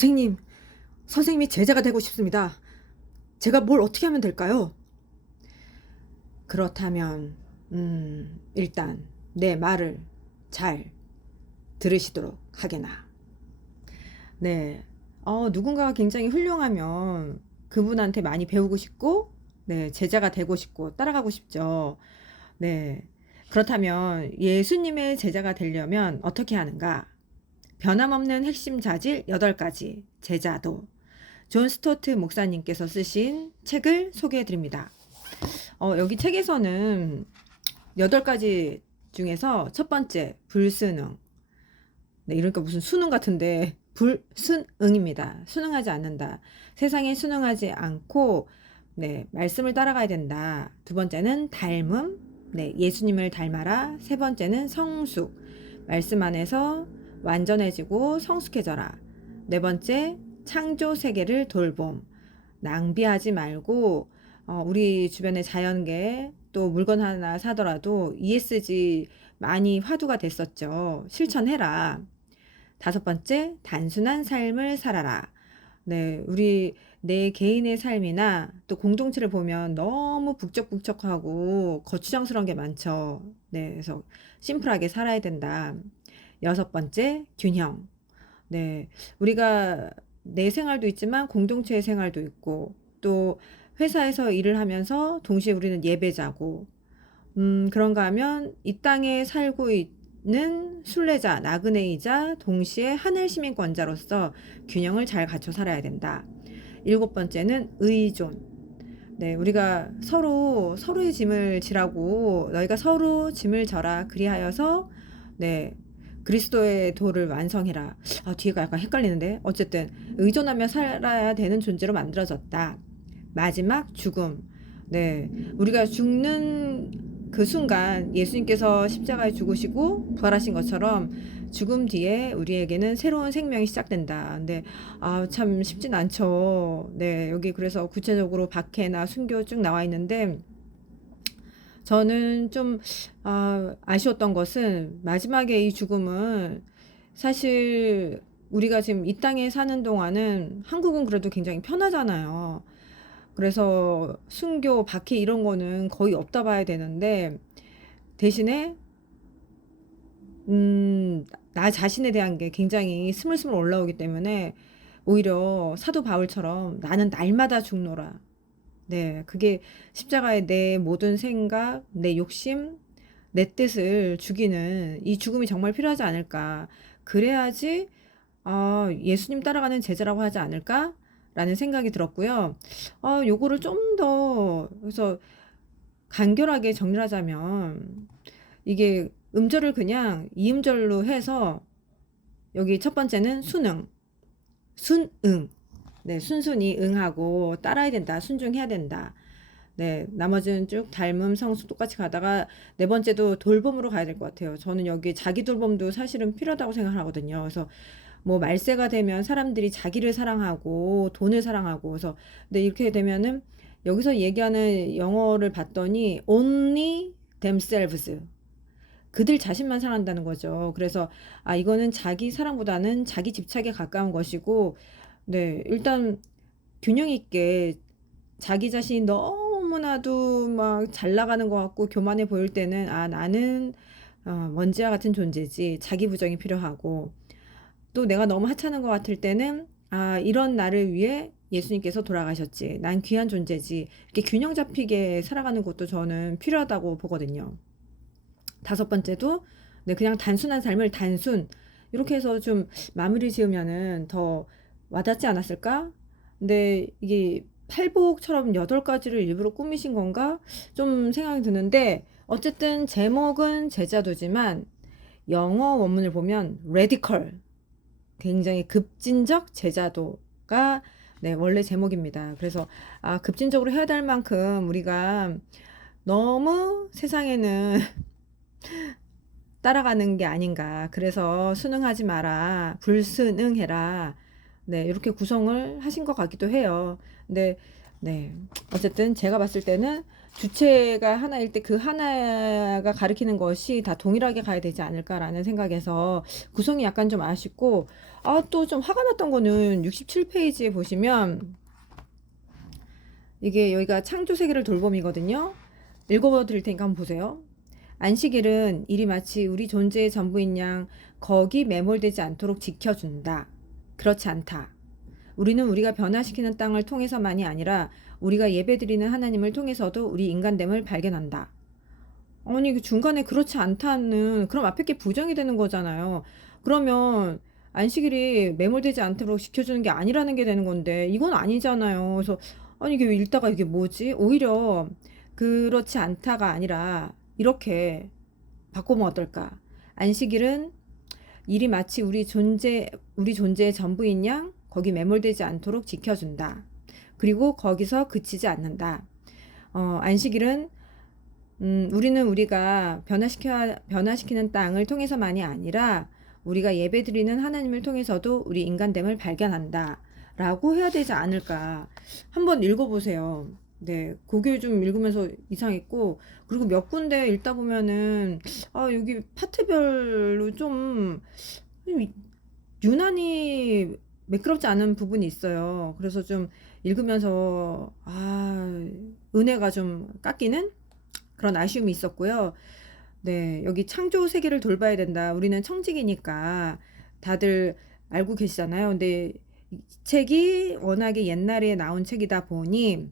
선생님, 선생님이 제자가 되고 싶습니다. 제가 뭘 어떻게 하면 될까요? 그렇다면, 일단 내 말을 잘 들으시도록 하게나. 네. 누군가가 굉장히 훌륭하면 그분한테 많이 배우고 싶고, 네, 제자가 되고 싶고, 따라가고 싶죠. 네. 그렇다면 예수님의 제자가 되려면 어떻게 하는가? 변함없는 핵심 자질 8가지 제자도. 존 스토트 목사님께서 쓰신 책을 소개해 드립니다. 여기 책에서는 8가지 중에서 첫 번째, 불순응. 네, 이러니까 무슨 수능 같은데, 불순응입니다. 순응하지 않는다. 세상에 순응하지 않고, 네, 말씀을 따라가야 된다. 두 번째는 닮음. 네, 예수님을 닮아라. 세 번째는 성숙. 말씀 안에서 완전해지고 성숙해져라. 네 번째, 창조 세계를 돌봄. 낭비하지 말고 우리 주변의 자연계 또 물건 하나 사더라도 ESG 많이 화두가 됐었죠. 실천해라. 다섯 번째, 단순한 삶을 살아라. 네, 우리 내 개인의 삶이나 또 공동체를 보면 너무 북적북적하고 거추장스러운 게 많죠. 네, 그래서 심플하게 살아야 된다. 여섯 번째, 균형. 네, 우리가 내 생활도 있지만 공동체의 생활도 있고 또 회사에서 일을 하면서 동시에 우리는 예배자고 그런가 하면 이 땅에 살고 있는 순례자, 나그네이자 동시에 하늘 시민권자로서 균형을 잘 갖춰 살아야 된다. 일곱 번째는 의존. 네, 우리가 서로의 짐을 지라고 너희가 서로 짐을 져라 그리하여서 네, 그리스도의 도를 완성해라. 뒤에가 약간 헷갈리는데 어쨌든 의존하며 살아야 되는 존재로 만들어졌다. 마지막 죽음. 네, 우리가 죽는 그 순간 예수님께서 십자가에 죽으시고 부활하신 것처럼 죽음 뒤에 우리에게는 새로운 생명이 시작된다. 근데 참 쉽진 않죠. 네, 여기 그래서 구체적으로 박해나 순교 쭉 나와 있는데 저는 좀 아쉬웠던 것은 마지막에 이 죽음은 사실 우리가 지금 이 땅에 사는 동안은 한국은 그래도 굉장히 편하잖아요. 그래서 순교, 박해 이런 거는 거의 없다 봐야 되는데 대신에 나 자신에 대한 게 굉장히 스물스물 올라오기 때문에 오히려 사도 바울처럼 나는 날마다 죽노라. 네, 그게 십자가에 내 모든 생각, 내 욕심, 내 뜻을 죽이는 이 죽음이 정말 필요하지 않을까. 그래야지 예수님 따라가는 제자라고 하지 않을까라는 생각이 들었고요. 요거를 좀 더 그래서 간결하게 정리를 하자면 이게 음절을 그냥 이음절로 해서 여기 첫 번째는 순응, 순응. 네, 순순히 응하고 따라야 된다, 순종해야 된다. 네, 나머지는 쭉 닮음, 성숙 똑같이 가다가 네 번째도 돌봄으로 가야 될 것 같아요. 저는 여기 자기 돌봄도 사실은 필요하다고 생각하거든요. 그래서 뭐 말세가 되면 사람들이 자기를 사랑하고 돈을 사랑하고 그래서 근데 이렇게 되면은 여기서 얘기하는 영어를 봤더니 only themselves 그들 자신만 사랑한다는 거죠. 그래서 이거는 자기 사랑보다는 자기 집착에 가까운 것이고 네, 일단 균형 있게 자기 자신이 너무나도 막 잘 나가는 것 같고 교만해 보일 때는 나는 먼지와 같은 존재지 자기 부정이 필요하고 또 내가 너무 하찮은 것 같을 때는 이런 나를 위해 예수님께서 돌아가셨지 난 귀한 존재지 이렇게 균형 잡히게 살아가는 것도 저는 필요하다고 보거든요. 다섯 번째도 네, 그냥 단순한 삶을 단순 이렇게 해서 좀 마무리 지으면은 더 와닿지 않았을까? 근데 이게 팔복처럼 8가지를 일부러 꾸미신 건가? 좀 생각이 드는데 어쨌든 제목은 제자도지만 영어 원문을 보면 radical 굉장히 급진적 제자도가 네, 원래 제목입니다. 그래서 급진적으로 해야 될 만큼 우리가 너무 세상에는 따라가는 게 아닌가. 그래서 순응하지 마라. 불순응해라. 네, 이렇게 구성을 하신 것 같기도 해요. 근데, 네. 어쨌든 제가 봤을 때는 주체가 하나일 때 그 하나가 가리키는 것이 다 동일하게 가야 되지 않을까라는 생각에서 구성이 약간 좀 아쉽고, 또 좀 화가 났던 거는 67페이지에 보시면 이게 여기가 창조 세계를 돌봄이거든요. 읽어 드릴 테니까 한번 보세요. 안식일은 일이 마치 우리 존재의 전부인 양 거기 매몰되지 않도록 지켜준다. 그렇지 않다. 우리는 우리가 변화시키는 땅을 통해서만이 아니라 우리가 예배드리는 하나님을 통해서도 우리 인간됨을 발견한다. 아니, 그 중간에 그렇지 않다는, 그럼 앞에 게 부정이 되는 거잖아요. 그러면 안식일이 매몰되지 않도록 지켜주는 게 아니라는 게 되는 건데, 이건 아니잖아요. 그래서, 아니, 이게 읽다가 이게 뭐지? 오히려 그렇지 않다가 아니라, 이렇게 바꾸면 어떨까? 안식일은 일이 마치 우리 존재의 전부인 양, 거기 매몰되지 않도록 지켜준다. 그리고 거기서 그치지 않는다. 안식일은 우리는 우리가 변화시키는 땅을 통해서만이 아니라 우리가 예배드리는 하나님을 통해서도 우리 인간됨을 발견한다. 라고 해야 되지 않을까. 한번 읽어보세요. 네, 그게 좀 읽으면서 이상했고, 그리고 몇 군데 읽다 보면은, 여기 파트별로 좀 유난히 매끄럽지 않은 부분이 있어요. 그래서 좀 읽으면서, 은혜가 좀 깎이는 그런 아쉬움이 있었고요. 네, 여기 창조 세계를 돌봐야 된다. 우리는 청직이니까 다들 알고 계시잖아요. 근데 이 책이 워낙에 옛날에 나온 책이다 보니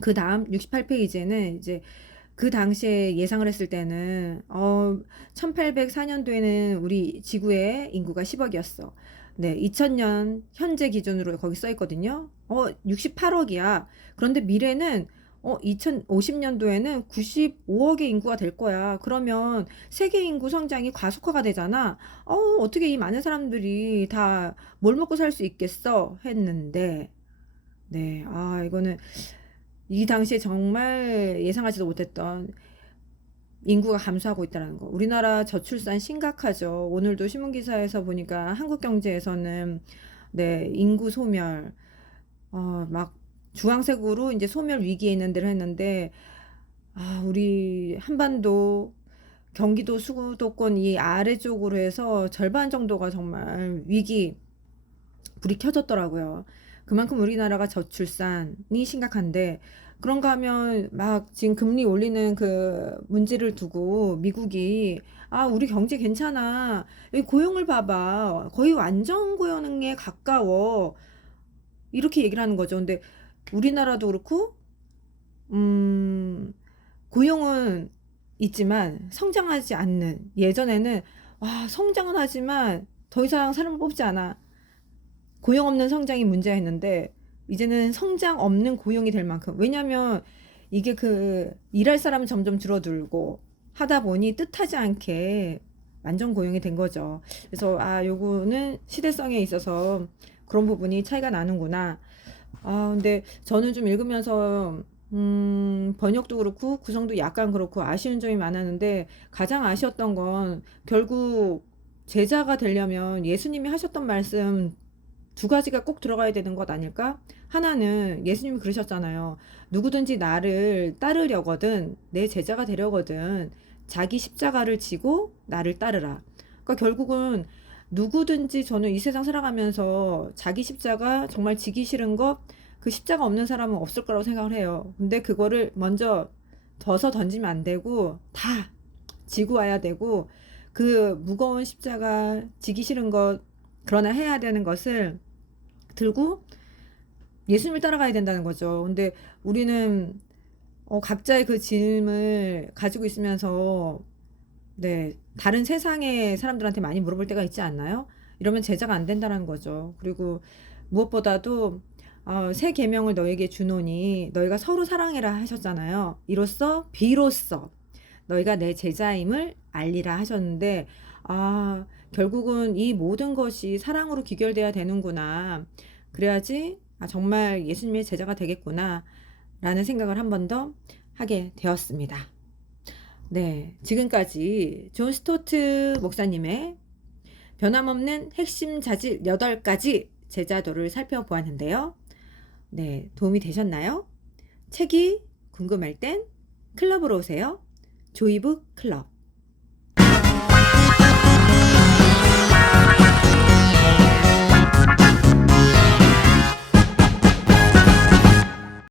그 다음 68페이지에는 이제 그 당시에 예상을 했을 때는 1804년도에는 우리 지구의 인구가 10억이었어. 네, 2000년 현재 기준으로 거기 써 있거든요. 68억이야. 그런데 미래는 2050년도에는 95억의 인구가 될 거야. 그러면 세계 인구 성장이 과속화가 되잖아. 어떻게 이 많은 사람들이 다 뭘 먹고 살 수 있겠어? 했는데, 네, 이거는 이 당시에 정말 예상하지도 못했던 인구가 감소하고 있다는 거. 우리나라 저출산 심각하죠. 오늘도 신문기사에서 보니까 한국경제에서는 네, 인구 소멸, 막 주황색으로 이제 소멸 위기에 있는 데를 했는데, 우리 한반도, 경기도 수도권 이 아래쪽으로 해서 절반 정도가 정말 불이 켜졌더라고요. 그만큼 우리나라가 저출산이 심각한데, 그런가 하면 막 지금 금리 올리는 그 문제를 두고 미국이 우리 경제 괜찮아. 여기 고용을 봐봐. 거의 완전 고용에 가까워. 이렇게 얘기를 하는 거죠. 근데 우리나라도 그렇고, 음, 고용은 있지만 성장하지 않는, 예전에는 성장은 하지만 더 이상 사람을 뽑지 않아. 고용 없는 성장이 문제였는데 이제는 성장 없는 고용이 될 만큼, 왜냐면 이게 그 일할 사람은 점점 줄어들고 하다 보니 뜻하지 않게 완전 고용이 된 거죠. 그래서 요거는 시대성에 있어서 그런 부분이 차이가 나는구나. 근데 저는 좀 읽으면서 번역도 그렇고 구성도 약간 그렇고 아쉬운 점이 많았는데, 가장 아쉬웠던 건 결국 제자가 되려면 예수님이 하셨던 말씀 두 가지가 꼭 들어가야 되는 것 아닐까? 하나는 예수님이 그러셨잖아요. 누구든지 나를 따르려거든, 내 제자가 되려거든, 자기 십자가를 지고 나를 따르라. 그러니까 결국은 누구든지, 저는 이 세상 살아가면서 자기 십자가 정말 지기 싫은 것, 그 십자가 없는 사람은 없을 거라고 생각을 해요. 근데 그거를 먼저 져서 던지면 안 되고 다 지고 와야 되고, 그 무거운 십자가 지기 싫은 것, 그러나 해야 되는 것을 들고 예수님을 따라가야 된다는 거죠. 근데 우리는 각자의 그 짐을 가지고 있으면서 네, 다른 세상의 사람들한테 많이 물어볼 때가 있지 않나요? 이러면 제자가 안 된다는 거죠. 그리고 무엇보다도 새 계명을 너에게 주노니 너희가 서로 사랑해라 하셨잖아요. 이로써 비로소 너희가 내 제자임을 알리라 하셨는데, 결국은 이 모든 것이 사랑으로 귀결돼야 되는구나. 그래야지 정말 예수님의 제자가 되겠구나 라는 생각을 한 번 더 하게 되었습니다. 네, 지금까지 존 스토트 목사님의 변함없는 핵심 자질 8가지 제자도를 살펴보았는데요. 네, 도움이 되셨나요? 책이 궁금할 땐 클럽으로 오세요. 조이북 클럽.